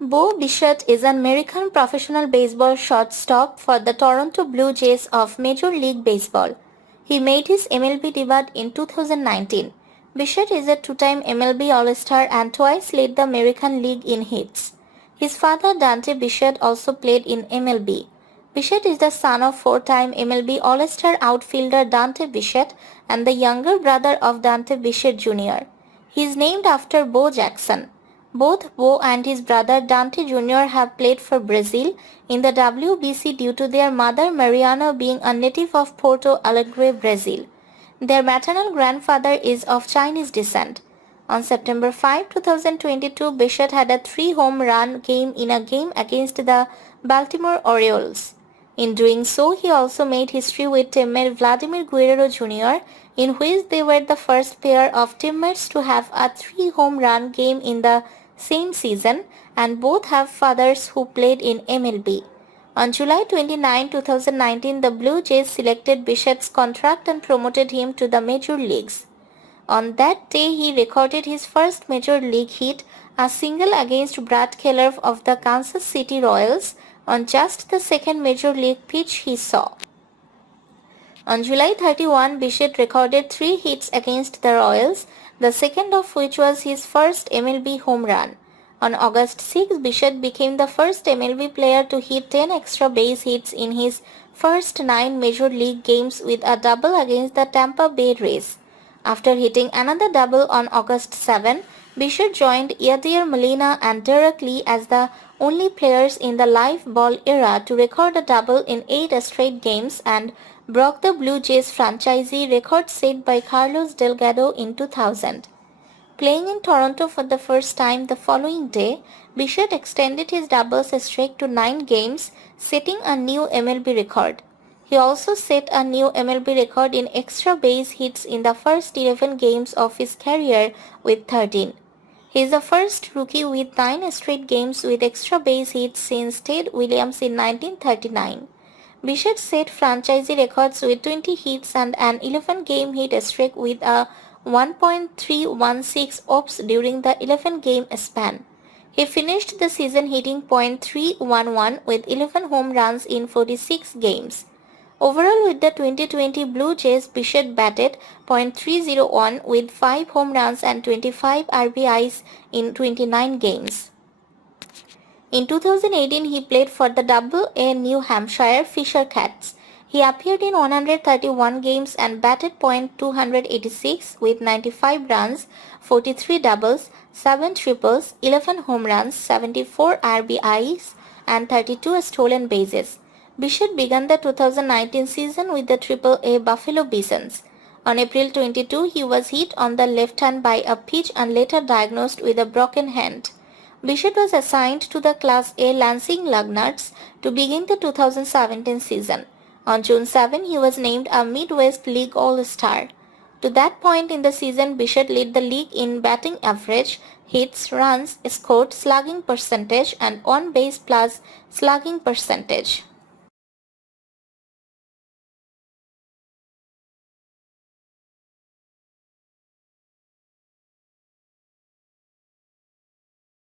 Bo Bichette is an American professional baseball shortstop for the Toronto Blue Jays of Major League Baseball. He made his MLB debut in 2019. Bichette is a two-time MLB All-Star and twice led the American League in hits. His father Dante Bichette also played in MLB. Bichette is the son of four-time MLB All-Star outfielder Dante Bichette and the younger brother of Dante Bichette Jr. He is named after Bo Jackson. Both Bo and his brother Dante Jr. have played for Brazil in the WBC due to their mother Mariana being a native of Porto Alegre, Brazil. Their maternal grandfather is of Chinese descent. On September 5, 2022, Bichette had a 3-home run game in a game against the Baltimore Orioles. In doing so, he also made history with teammate Vladimir Guerrero Jr., in which they were the first pair of teammates to have a 3-home run game in the same season, and both have fathers who played in MLB. On July 29, 2019, the Blue Jays selected Bichette's contract and promoted him to the major leagues. On that day, he recorded his first major league hit, a single against Brad Keller of the Kansas City Royals, on just the second major league pitch he saw. On July 31, Bichette recorded 3 hits against the Royals, the second of which was his first MLB home run. On August 6, Bichette became the first MLB player to hit 10 extra base hits in his first 9 major league games with a double against the Tampa Bay Rays. After hitting another double on August 7, Bichette joined Yadier Molina and Derek Lee as the only players in the live ball era to record a double in 8 straight games and broke the Blue Jays franchisee record set by Carlos Delgado in 2000. Playing in Toronto for the first time the following day, Bichette extended his doubles streak to 9 games, setting a new MLB record. He also set a new MLB record in extra base hits in the first 11 games of his career with 13. He is the first rookie with 9 straight games with extra base hits since Ted Williams in 1939. Bichette set franchisee records with 20 hits and an 11-game hit streak with a 1.316 OPS during the 11-game span. He finished the season hitting .311 with 11 home runs in 46 games. Overall, with the 2020 Blue Jays, Bichette batted .301 with 5 home runs and 25 RBIs in 29 games. In 2018, he played for the Double-A New Hampshire Fisher Cats. He appeared in 131 games and batted .286 with 95 runs, 43 doubles, 7 triples, 11 home runs, 74 RBIs, and 32 stolen bases. Bichette began the 2019 season with the Triple-A Buffalo Bisons. On April 22, he was hit on the left hand by a pitch and later diagnosed with a broken hand. Bichette was assigned to the Class A Lansing Lugnuts to begin the 2017 season. On June 7, he was named a Midwest League All-Star. To that point in the season, Bichette led the league in batting average, hits, runs, scored, slugging percentage, and on-base plus slugging percentage.